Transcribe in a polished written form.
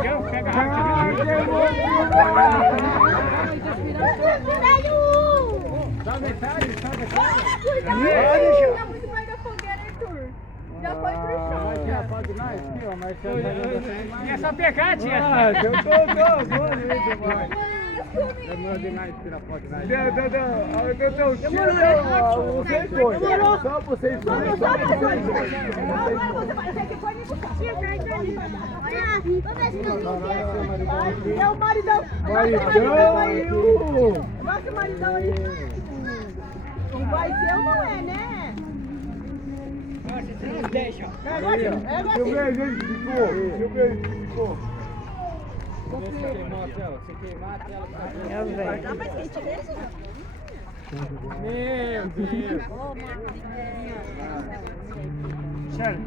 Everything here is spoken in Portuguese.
Olha, pega Só metade, só metade. Tá muito mais da fogueira, Arthur. Já foi pro chão, já. Pode mais, aqui, ó, mas é só pegar, tia. Eu tô bonito, mãe. Demorou demais tirar foto, né? Vocês dois. Só vocês dois. Agora você vai ter que pôr me buscar. É o maridão. Maridão e o... Nossa, o maridão ali. Não vai ser ou não é, né? Deixa. Agora sim. Deixa eu ver, gente, ficou. Deixa eu ver, ficou. Você queimou a tela? Você queimar a tela pra ver. Dá mais quente mesmo? Meu Deus. Sério?